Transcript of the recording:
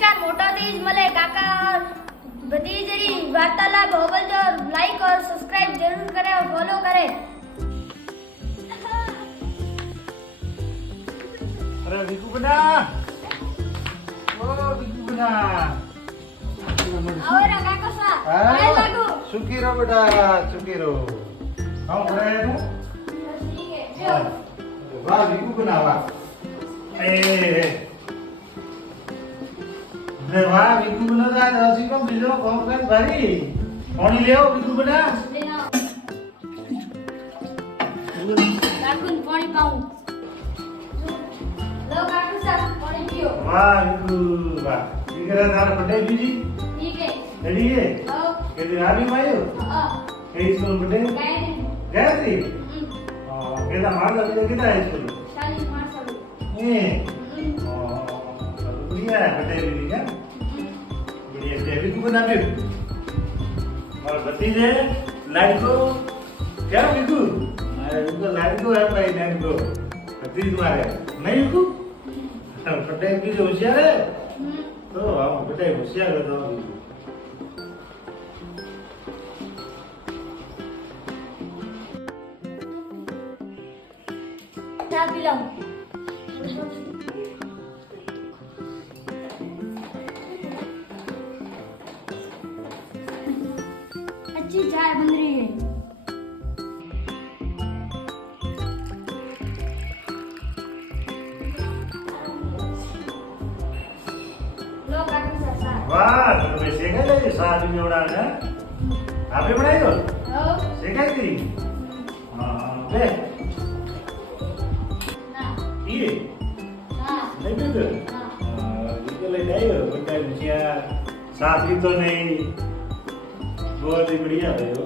नमस्कार मोटा तेज मले काका भतीजरी वार्तालाप होवल तो लाइक और सब्सक्राइब जरूर करें और फॉलो करें। अरे विकू बना ओ विकू बना और काका सा काय लागू सुखी रहो बेटा सुखी रहो हां करे तू ठीक है जो वाह विकू बना वाह अरे वाह विकू बना आज रसी को बिलो कॉन्फ्रेंस भरी पानी ले आओ विकू बना ले आओ काकुन पानी पाऊं लो काकू सा पानी पियो। वाह विकू वाह इकरा तारा बर्थडे बीजी ठीक है रेडी है आओ के दिन आ भी मायो हां के स्कूल बर्थडे गायत्री गायत्री केदा मार लगे कितना है स्कूल शाली मार सब ए बढ़िया है बर्थडे बीजी क्या बढ़िया है विकू बना फिर और भतीजे लाइट को क्या विकू अरे विकू लाइट को है भाई लाइट को भतीज मारे नहीं विकू बर्थडे की जो होशियार है तो हम बर्थडे होशियार है तो चा पिलाऊं अच्छी चाय बन रही है। लो काकू सा वाह तो वैसे क्या ले शादी में उड़ाना आपने बनाई हो लो सिखाई थी हाँ ले ना ये ना नहीं बेटे ना ये ले जाइए बर्थडे मुझे साथी तो नहीं बहुत ही बढ़िया है वो